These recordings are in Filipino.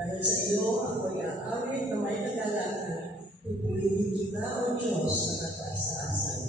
Dahil sa iyo, ako'y aawit na may kagalakan. Pupurihin kita, O Diyos, sa kataas-taasan.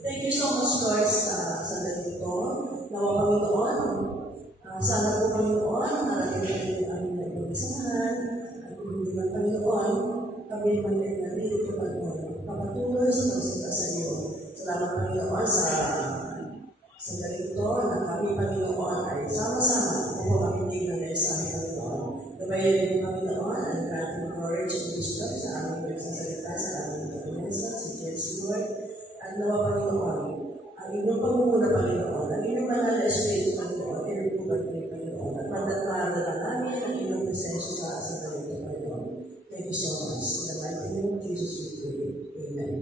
Thank you so much, Lord, sa ganito. Nawa Panginoon, sana po Panginoon, narating ang aming nagpagsahan, at kung hindi man Panginoon, kami man ay narito Panginoon. Papatuloy sa pagsunta sa iyo. Salamat Panginoon sa ganito na kami Panginoon ay sama-sama upang makinig ng mensahe ng Panginoon. Gabayan din Panginoon ang granting courage and wisdom sa aming nagsasalita sa aming pagmesa, si Jesus Lord. At nawa Panginoon, ang inyong pangunguna Panginoon, ang inyong banal na Espiritu Panginoon, inutubat niyo Panginoon, at matatala namin ang inyong presensya sa asin ng ito Panginoon. Thank you so much. In the mighty name of Jesus we pray. Amen.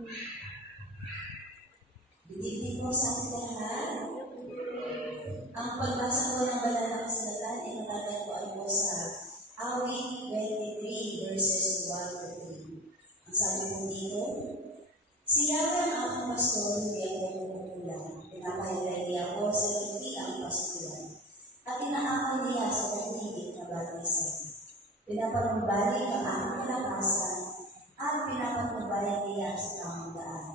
Good evening po sa ating lahat. Ang pagbasa po ng banal na kasulatan ay matatagpuan po sa Awit 23 verses 1 to 3. Ang sabi po dito, "Si Yahweh ang aking pastor, hindi ako makukulang. Pinapahiray niya ako sa ang pastulan, at inaakay niya sa tahimik na batisan. Pinapanumbalik ang aking kalakasan, at pinapanumbalik niya sa tamang daan,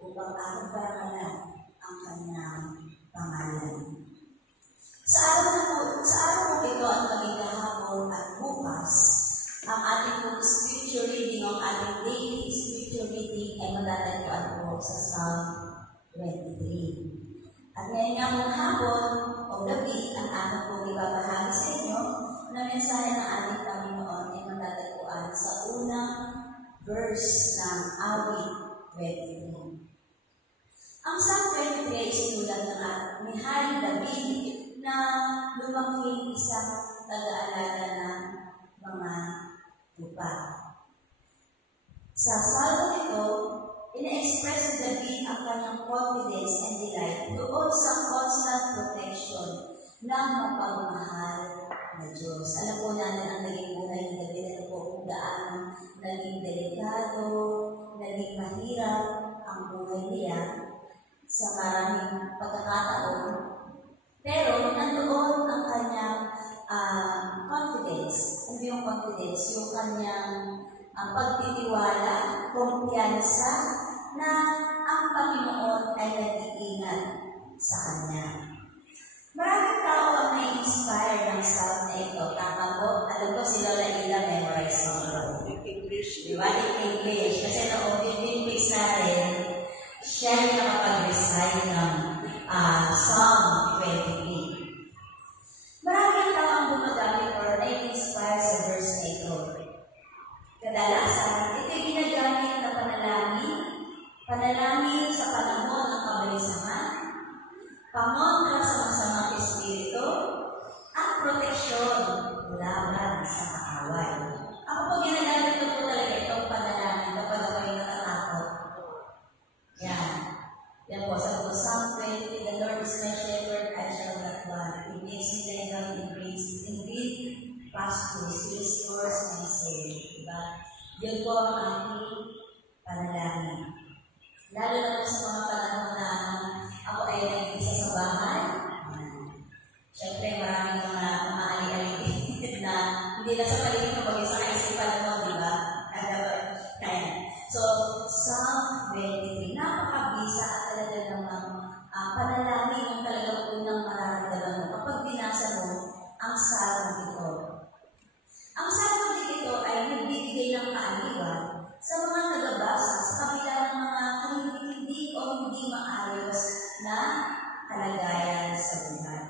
upang aking parangalan ang kanyang pangalan." Sa araw po ito at maging kahapon at bukas, ang ating pong scripture reading, ang ating daily scripture reading ay matatagpuan po sa Psalm 23. At ngayon nga mong hapon o gabi, ang ating pong ibabahagi sa inyo na mensahe ng ating Panginoon ay matatagpuan sa unang verse ng Awit 23. Ang Psalm 23 ay sinulat ni Hari David na lumaking isang tagaalala ng mga lupa. Sa salmo ito, ina-express ni David ang kanyang confidence and delight doon sa constant protection ng mapagmahal na Diyos. Alam po natin ang naging buhay ni David, ano po kung gaano naging delikado, naging mahirap ang buhay niya sa maraming pagkakataon. Pero nandoon ang kanyang confidence. Ano yung confidence? Yung kanyang pagtitiwala, kumpiyansa na ang Panginoon ay nag-iingat sa kanya. Maraming tao ang na-inspire ng psalm na ito. Tama po? Alam ko si Lola Ila memorize mo ito. Diba? In English. Kasi noong Olympics natin, siya yung nakapag-recite ng Psalm 23. Maraming tao ang gumagamit or na-inspire sa verse na ito. Kadalasan, ito'y ginagamit na panalangin sa panahon ng kabalisahan, pangontra sa masamang espiritu, at proteksyon laban sa kaaway. Ako po ginagamit ko po talaga itong panalangin kapag ako'y natatakot. Yan po, sa Psalm 20, "The Lord is my shepherd, I shall not want. He makes me lie down in green pastures, He restores my soul." Diba? Yun po ang ating panalangin. Lalo na po sa mga panahon na ako ay nag-isa sa bahay. Siyempre, maraming mga ali-ali na hindi na sa paligid mo bagay sa kaisipan mo, diba? Kaya. So, Psalm 23, napakabisa at talaga namang panalangin yung talagang unang mararamdaman mo kapag binasa mo ang Psalm ito. Ang Psalm ito ay nagbibigay ng kaaliwan sa mga nagabasa sa kabila ng mga hindi o hindi maayos na kalagayan sa buhay.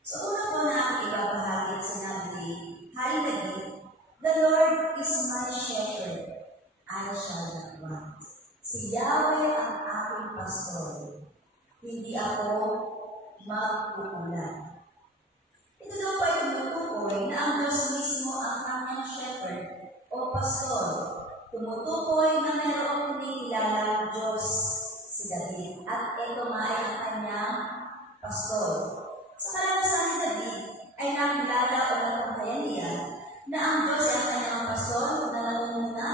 So, una po na ang ibabahagi at sinabi, Hari David, "The Lord is my shepherd, I shall not want." Si Yahweh ang aking pastor, hindi ako magkukulang. Ito daw po ay tumutukoy na ang Diyos mismo ang kanyang shepherd o pastor. Tumutukoy na mayroong kinikilalang Diyos si David at ito nga ay ang kanyang pastor. Sa karanasan ni David ay nakilala o natunghayan niya na ang Diyos ay ang kanyang pastor na nangunguna,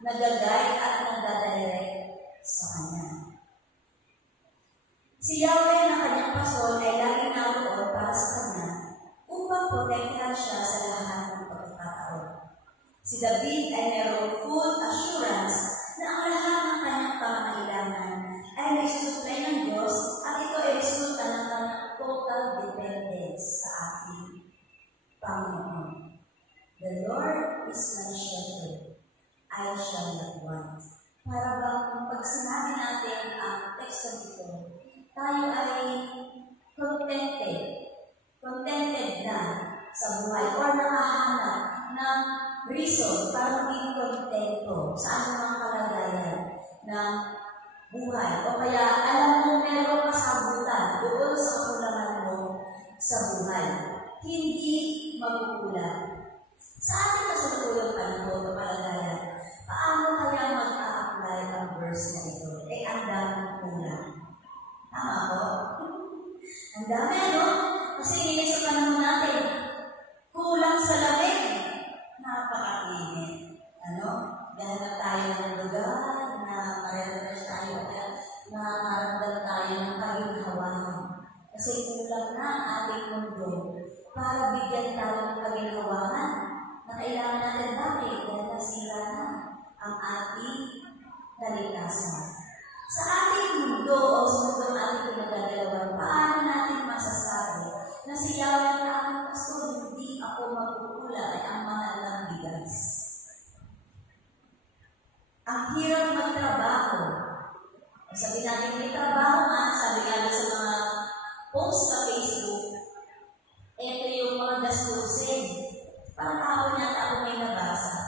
nagagay at nagdadalirek sa kanya. Si Yahweh na kanyang pastor ay laging naroon para sa kanya upang protektahan siya sa lahat ng pagkakataon. Si David ay mayroong full assurance na ang lahat ng kanyang pangangailangan ay may supply ng Diyos at ito ay resulta ng kanyang total dependence sa ating Panginoon. "The Lord is my shepherd, I shall not want." Para bang pag sinabi natin ang teksto nito, tayo ay contented na sa buhay or nakahanap ng reason para maging kontento sa anumang kalagayan ng buhay. O kaya alam mo meron kasabutan doon sa kakulangan mo sa buhay. Hindi magkukulang. Sa ating kasalukuyang panahon o kalagayan, paano kaya mag-a-apply ang verse na napakainit. Gahanap tayo ng lugar na ma-refresh tayo at na maramdaman tayo ng kaginhawahan. Kasi kulang na ang ating mundo para bigyan tayo ng kaginhawahan na kailangan natin dati dahil nasira na ang ating kalikasan. Sa ating mundo o sa mundo ating pinagagalawan, paano natin masasabi na si Yahweh ang aking pastor, hindi ako magkukulang at ang mahal ng bigas? Ang hirap magtrabaho. Sabi natin, may trabaho nga, sabi nga sa mga post sa Facebook, ito yung mga gastusin. Parang ako niya ako may nabasa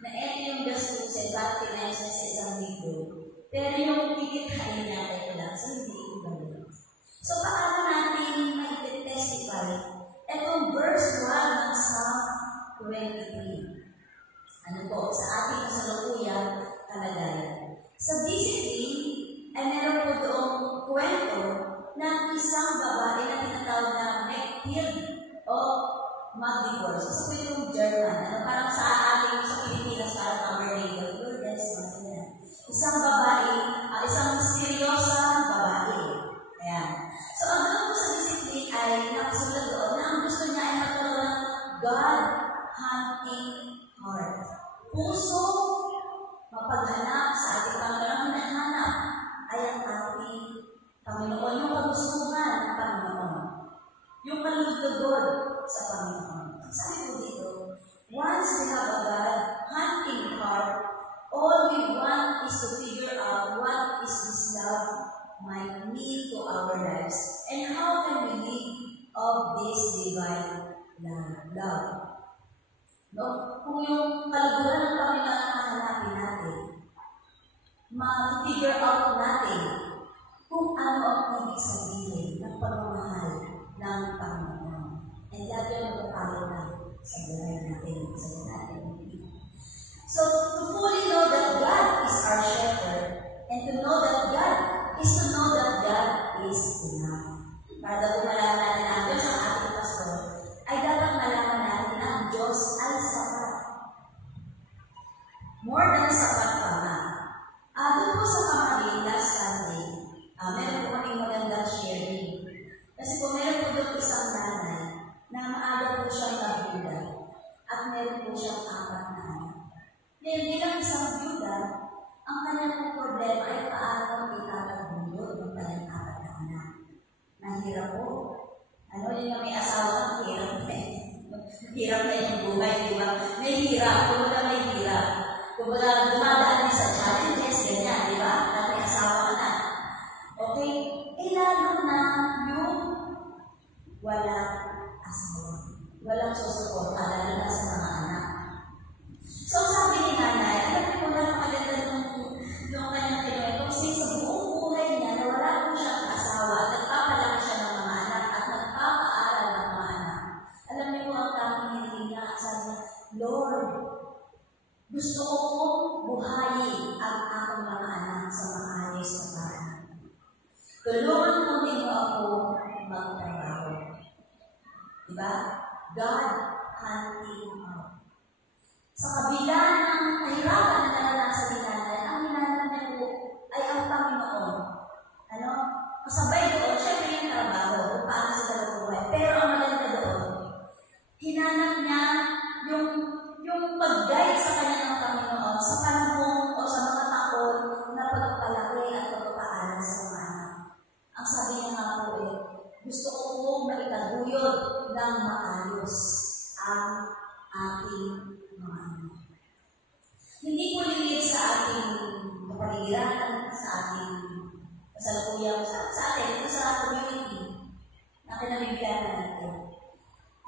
na ito yung gastusin, bakit kinayos sa isang linggo. Pero yung kikikain natin ito lang, so hindi ko gano'n. So, paano natin mai-testify? Itong verse 1 ng Psalm 23. Ano po, sa ating kasalukuyang kalagayan. Sa discipline, ay meron po doong kwento ng isang babae na tinatawag na Mechthild o Magdivorce. So, po yung German. Parang sa ating sa Pilipinas, parang our neighbor. Isang babae, isang misteryosang babae. Ayan. So, ang doon po sa discipline ay nakasulat doon na ang gusto niya ay magkaroon ng God-hunting heart. Puso, mapaghanap sa ating Panginoon na hanap ay ang ating Panginoon. Yung kagustuhan ng Panginoon. Yung kalugod sa Panginoon. Sabi ko dito, once we have a God-hunting heart, all we want is to figure out what is this love might mean to our lives and how can we live of this divine love. No? Kung yung kaluguran ng Panginoon ang hahanapin natin, ma-figure out natin kung ano ang ibig sabihin ng pagmamahal ng Panginoon. And that yung magpapalo na sa buhay natin, sa natin. So, to fully know that God is our shepherd, and to know that God is to know that God is enough. Para daw malaman natin na ang Diyos ang ating pastor, ay dapat malaman natin na ang Diyos ay sapat. More than sapat pa nga. Doon po sa kamarin last Sunday, meron po kaming magandang sharing. Kasi po meron po doon isang nanay na maaga po siyang nabula at meron po siyang 4 na anak. Ngayon, bilang isang byuda, ang kanyang problema ay paano itataguyod ng kanyang 4 na anak. Nahirap po. Yung may asawa, ang hirap na eh. Hirap na yung buhay, di ba? May hirap, kumbaga may hirap. Kumbaga, dumadaan sa challenges, ganyan, di ba? At may asawa na. Okay? Lalo na yung walang asawa. Walang susuporta, lalo na sa mga anak. So, sabi ni nanay, alam ko na ang maganda ng kanyang kinuwento kasi sa buong buhay niya na wala po siyang asawa at nagpapalaki siya ng mga anak at nagpapaaral ng mga anak. Alam niyo po ang tamang hindi niya, sabi niya, Lord, gusto ko pong buhayin ang aking mga anak sa maayos na paraan. Tulungan mo din ako magtrabaho. Diba? God hunting out. Sa kabila ng kahirapan na naranasan ni nanay, ang hinanap niya po ay ang Panginoon. Kasabay doon, syempre yung trabaho, kung paano sa talagang buhay. Pero ang maganda doon, hinanap niya yung pag-guide sa kanya ng Panginoon sa panahon o sa mga taon na pagpalaki at pagpapaaral sa mga anak. Ang sabi niya nga po gusto ko pong maitaguyod ng maayos ang ating mga anak. Hindi po lilit sa ating kapaligiran, sa ating kasalukuyang, sa atin, sa community na kinabigyan natin.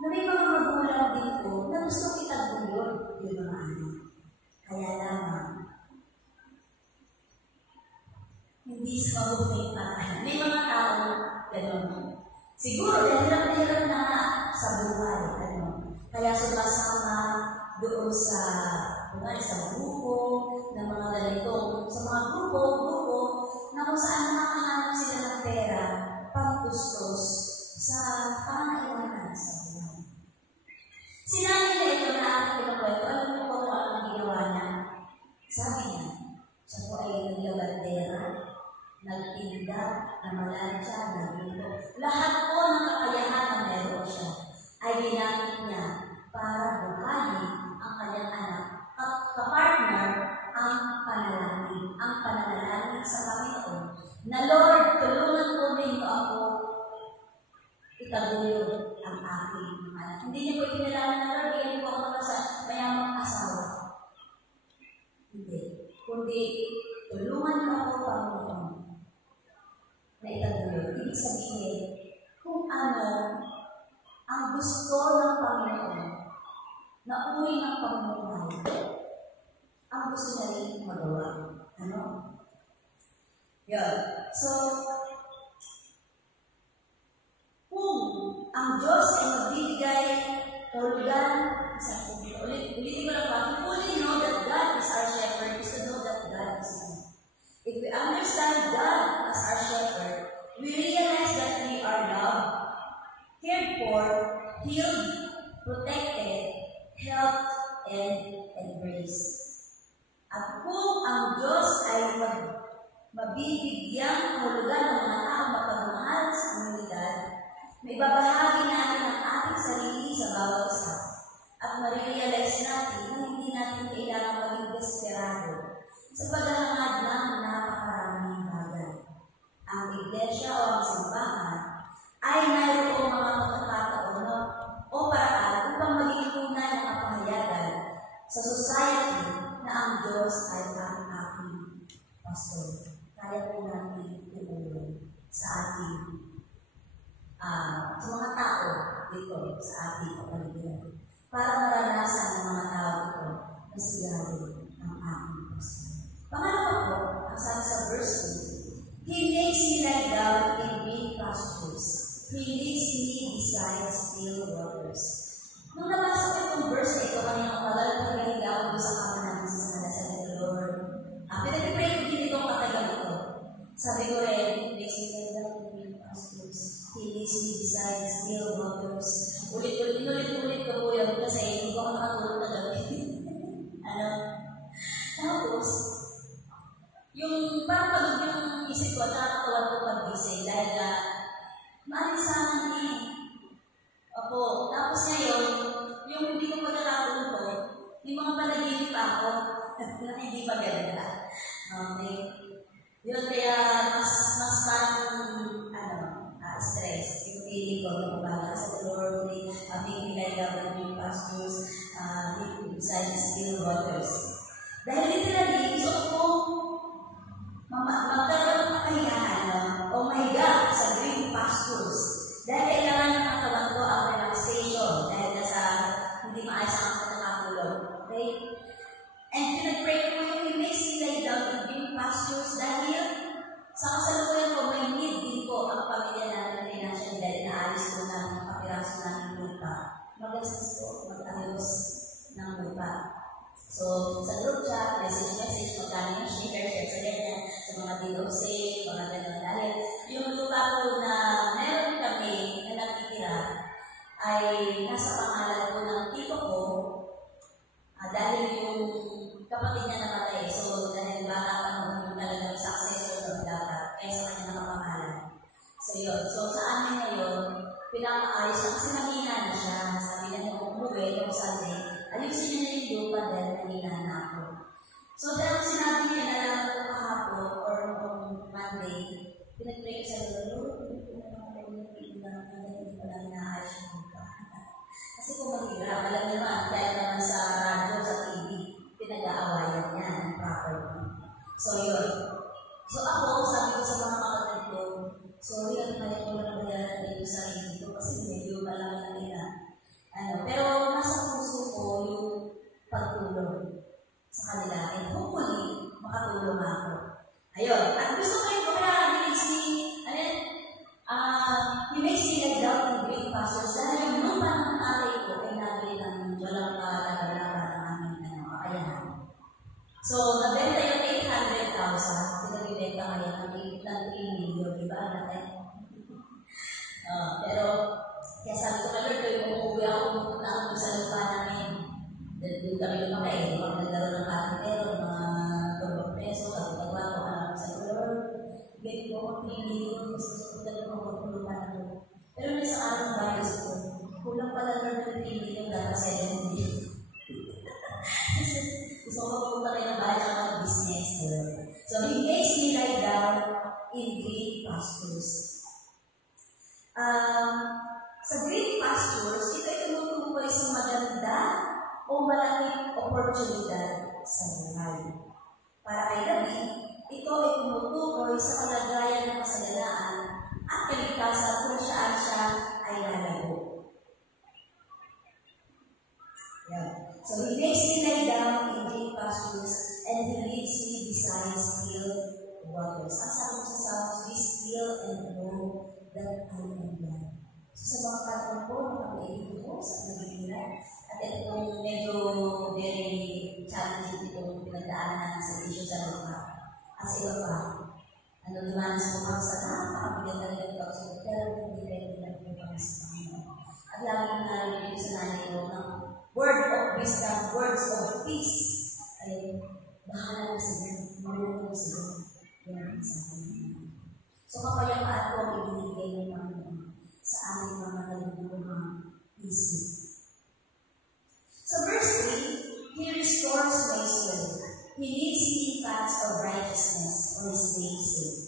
Na may mga magulang dito na gusto itaguyod yung mga anak. Kaya lamang, hindi sa mabuting paraan. May mga tao, gano'n. Siguro, hirap na sa buhay, kaya sumasama doon sa grupo, ng mga ganito, sa mga grupo, na kung saan nakakahanap sila ng pera, pangkustos sa pangailangan sa buhay. Sinabi na ito na aking pinakwento, alam mo po siya, nagbunto. Lahat po ng kakayahan na meron siya ay ginamit niya para buhayin ang kanyang anak at kapartner ang pananalangin sa Panginoon na Lord, tulungan po ninyo ako itaguyod ang aking anak. Hindi niyo po kinilala na Lord, bigyan po ako sa mayamang asawa. Hindi. Kundi, tulungan niyo ako, Panginoon, na itaguyod. Ibig sabihin, kung ano ang gusto ng Panginoon, na uri ng pamumuhay, ang gusto niya rin magawa. Ano? Yan. So, kung ang Diyos ay magbibigay kahulugan sa ulitin ko lang pa, to fully know that God is our shepherd is to know that God is God. If we understand God as our shepherd, we realize that we are loved, cared for, healed, protected, helped, and embraced. At kung ang Diyos ay mabibigyang kahulugan ng mga taong mapagmahal sa komunidad, may babahagi natin ang ating sarili sa bawat isa at marirealize natin na hindi natin kailangan maging desperado sa paghahangad ng napakaraming bagay. Ang iglesia o ang simbahan ay mayroong mga pagkakataon o paraan upang maging tunay na kapahayagan sa society na ang Diyos ay ang aking pastor. Kaya po natin itulong sa ating sa mga tao dito sa ating kapaligiran para maranasan ng mga tao ito na sila ang aking pastor. Pangalawa po, ang sabi sa verse 2, He makes me lie down in green pastures. He leads me beside still waters. Nung nabasa ko itong verse na ito, kanina pagal na naghihiga ako sa kama namin sa Sandasan ng Lord. Pinag-pray ko din itong katagal ito. Sabi ko rin, makes me lie down in green pastures. He leads me beside still waters. Ulit-ulit ko po yan kasi hindi ko ako nakatulog na gabi. Tapos, yung parang pagod yung isip ko, nakakatawa ko pag-isip dahil maalisangan Opo, tapos ngayon, yung hindi ko pagkakataon ko, yung mga panaginip pa ako, na hindi pa ganda. Okay? Yun kaya mas parang, stress. Yung feeling ko, nagbabaga sa Lord, may nilagay yung pastors, beside still waters. Dahil literally, gusto ko magkaroon ng kakayahan o mahiga sa green pastures. Dahil kailangan ng katawan ko ang relaxation dahil nasa hindi maayos ang pagkakatulog. Okay? And pinag-pray ko yung makes me lie down in green pastures dahil sa kasalukuyan ko may need din ko ang pamilya natin financial dahil naalis ko ng kapiraso ng lupa. Mag-assist ko, mag-ayos ng lupa. So, sa group chat, message, magkano yung share sa ganyan, sa mga dilog save, mga ganyan. Dahil yung lupa ko na meron kami na nakikira ay nasa pangalan ko ng tito ko dahil yung kapatid niya namatay. So, dahil bata pa nung talagang successful ng dapat, kaya sa kanya nakapangalan. So, yun. So, sa amin ngayon, pinakaayos siya kasi mahina na siya. Sabi niya nung umuwi, yung Sunday, alisin niya na yung lupa dahil mahina na ako. So, dahil sinabi niya na lang ako kahapon or noong Monday, pinag-pray ko sa Lord, hindi ko na naman yung pinag hindi ko lang inaayos yung lupa. Kasi kung mahirap, alam naman, dahil naman sa radyo, sa TV, pinag-aawayan niya ng property. So, yun. So, ako, sabi ko sa mga kapatid ko, sorry, at mali ko lang bayaran dito sa sarili ko kasi medyo malaki na nila. Pero nasa puso ko yung pagtulong sa kanila. And hopefully, makatulong ako. Ayun. At gusto ko yung kaya he makes me lie down in green pastures dahil yung lupa ng tatay ko ay nagay ng walang kalagalaga ng aming kakayahan. So, nabenta yung 800,000. Pinag-ibenta ngayon ng 3 million. Diba? Pero, kaya sabi ko kayo, yung umuwi ako, pumunta ako sa lupa namin. Dahil doon kami lumaki, maglaro ng katitero, mga 2 peso, kapag ko, alam sa Lord, bigay ko 3 million, gusto ko talaga magpapulutan ako. Pero nasa anong bias ko, kulang pala ng 3 million dapat 7 million. Gusto ko magpunta kayo ng bahay ng mga business. So, he makes me lie down in green pastures. Sa green pastures, ito ay tumutukoy sa maganda o malaking oportunidad sa buhay. Para kay David, ito ay tumutukoy sa kalagayan ng kasaganaan at kaligtasan kung saan siya ay lalago. Yeah. So he makes me lie down in green pastures and he leads me beside still waters. Ang sabi sa Psalms, be still and know that I am God. So, sa mga katong po, nakapailig ko sa Pilipinas. At itong medyo very challenging itong pinagdaanan sa issue sa lupa. As iba pa, dumanas ko mga sa nakakabigyan talaga ito sa pero hindi pwede na po kami sa Panginoon. At laging narinig sa nanay ko ng word of wisdom, words of peace. Ay, bahala na sila, marunong sila. Yan sa Panginoon. So, kapayapaan ko ang ibinigay ng Panginoon sa aming mga nalulungang isip. So, verse 3, he restores my soul. He leads me in paths of righteousness for his name's sake.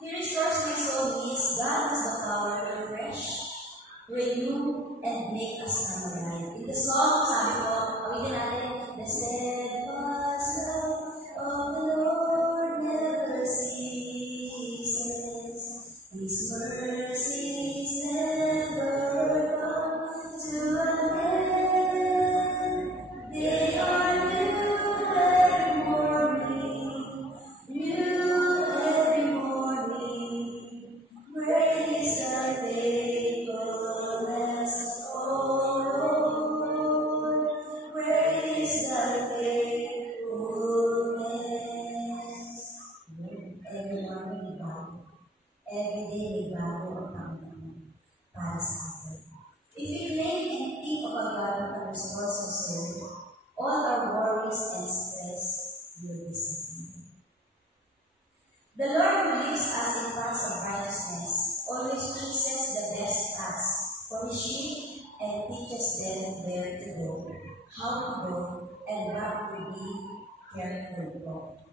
He restores my soul means God has the power to refresh, renew, and make us come alive. In the song, sabi ko, awitin natin, the steadfast love of the Lord never ceases. His mercies never come to an end. They are new every morning, Great is thy faithfulness, O Lord. Great is thy faithfulness. Every morning, every day, bago ang Panginoon para sa atin. If we claim and think of a God who restores our soul, all our worries and stress will disappear. The Lord who leads us in paths of righteousness always chooses the best paths for his sheep and teaches them where to go, how to go, and what to be careful of.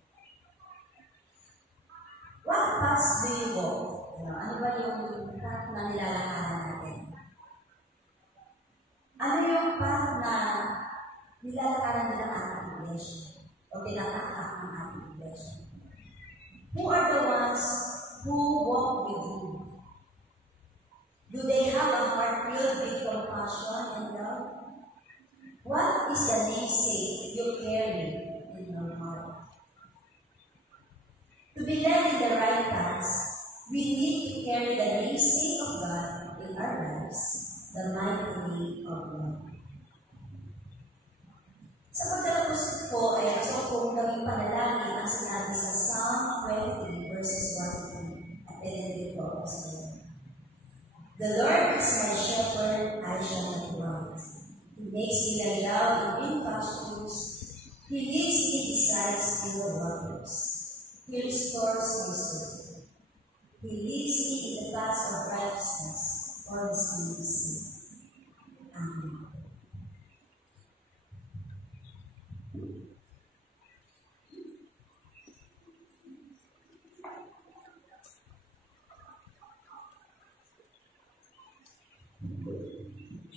What paths do you walk? Ano ba yung path na nilalakaran natin? Ano yung path na nilalakaran nila ang ating iglesia? O tinatakak ng ating iglesia? Who are the ones who walk with you? Do they have a heart filled with compassion and love? What is the namesake you carry in your heart? To be led in the right paths, we need to carry the namesake of God in our lives, the mighty name of God. Sa pagtatapos po ay gusto kong gawing panalangin ang sinabi sa Psalm 20 verses 1 to 2 at pinili ko ako sa iyo. The Lord is my shepherd, I shall not want. He makes me lie down in green pastures. He leads me beside still waters. He restores my soul. He leads me in the paths of righteousness for his name's sake. Amen.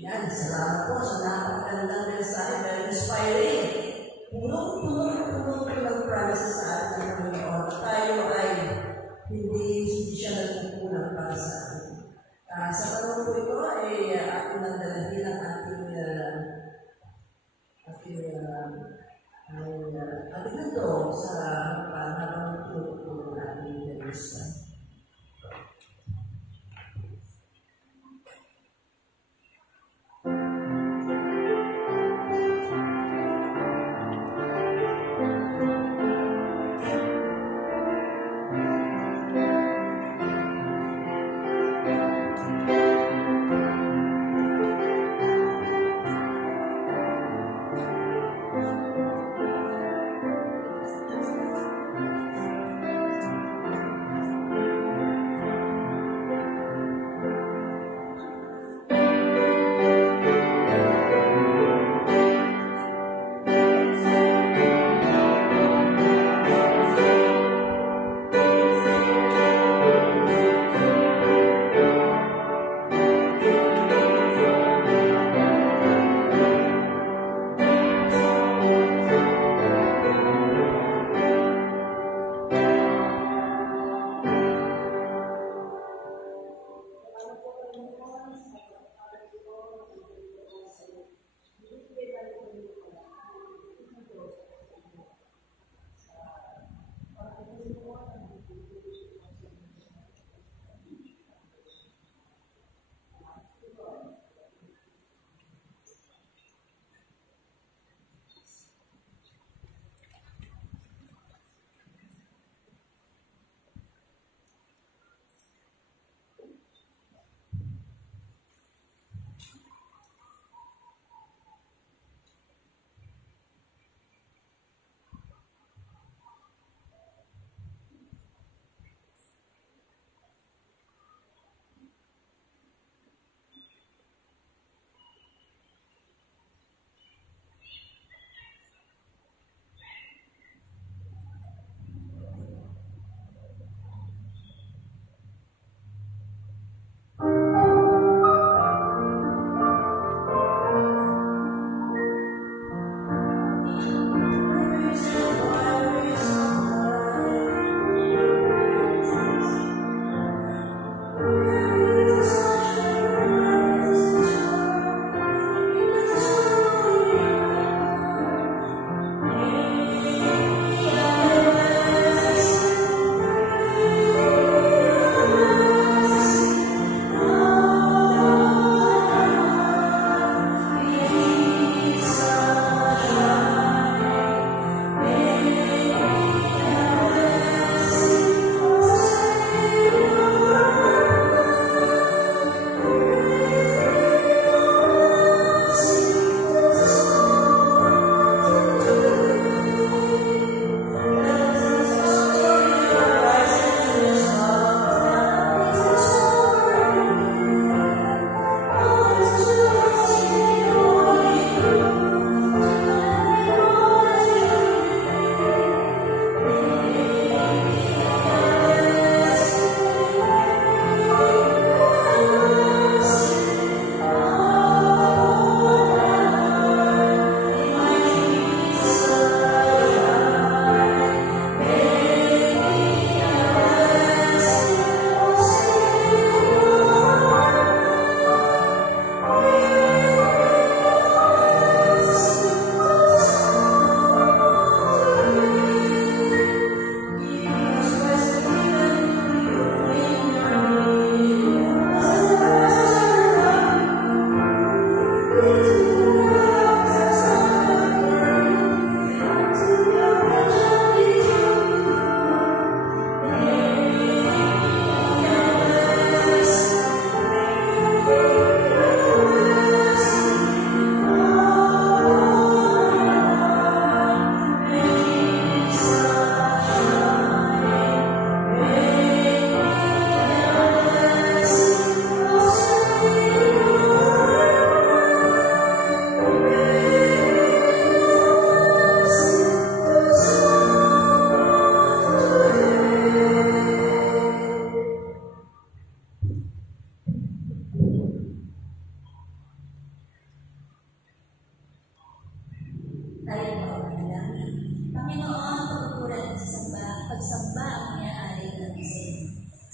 Yan, salamat po sa napakagandang mensahe, very inspiring. Punong-puno ng promise sa atin ng Panginoon. Tayo ay hindi siya nagkukulang para sa atin. Sa panahon po ito ay ating nagdalhin ang ating ito sa habang tutulong ng ating Diyos.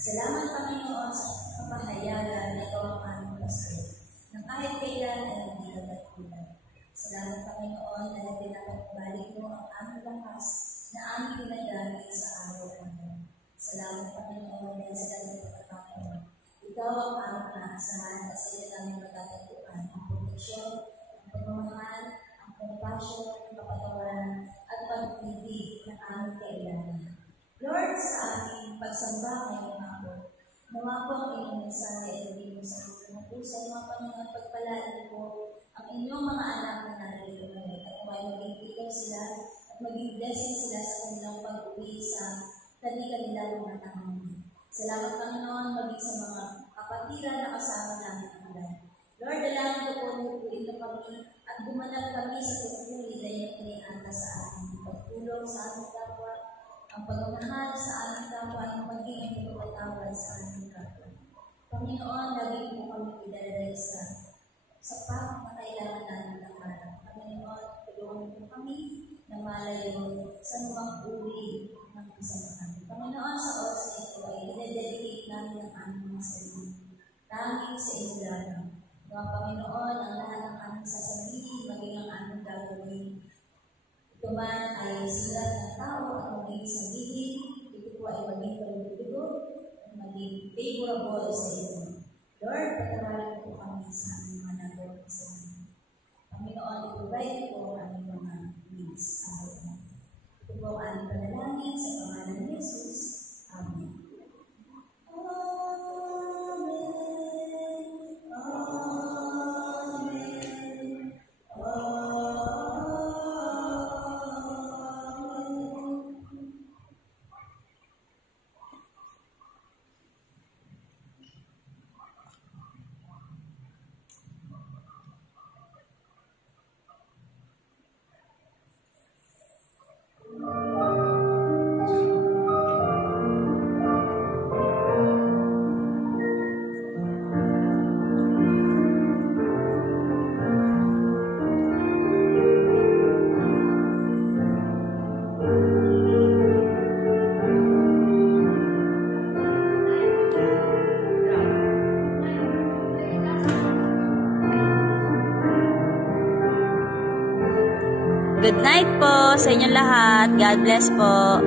Salamat, Panginoon, sa kapahayagan na ito ang aming Pasko, na kahit kailan ay hindi nagkatulan. Salamat, Panginoon, na pinapabalik mo ang aming lakas na aming ginagamit sa araw na ito. Salamat, Panginoon, dahil sa ganang pagkakataon. Ikaw ang aming naasahan at sa iyo namin magtatagpuan ang proteksyon, ang pagmamahal, ang compassion, ang kapatawaran, at pag-ibig na aming kailangan. Lord, sa aming pagsamba ngayong hapon, nawa po ang inyong mensahe at hindi mo sa akin na puso, nawa po ang pagpalain po ang inyong mga anak na narito ngayon at may maging ilaw sila at maging blessing sila sa kanilang pag-uwi sa kanilang mga tanong. Salamat, Panginoon, maging sa mga kapatiran na kasama namin ang ulan. Lord, dalangin ko po nupuin na kami at gumanap kami sa pagpuli na iyong inianta sa amin. Pagtulong sa aming kapwa, ang pagmamahal sa aming kapwa ay maging ang pagpapatawad sa aming kapwa. Panginoon, laging po kami idalay sa sapat na kailangan namin ng araw. Panginoon, tulungan po kami na malayo sa mga uri ng kasamaan. Panginoon, sa oras na ito ay dinededicate namin ang aming mga sarili. Tanging sa iyo lamang. Mga Panginoon, ang lahat ng aming sasabihin, maging ang aming gagawin. Ito man ay silat ng tao at maging sabihin, ito po ay maging palubigo at maging favorable sa iyo. Lord, patawarin po kami sa aming mga nagawang kasalanan. Panginoon, i-provide po ang aming mga needs araw-araw. Ito po ang aming panalangin sa pangalan ni Jesus. Amen. Good night po sa inyong lahat. God bless po.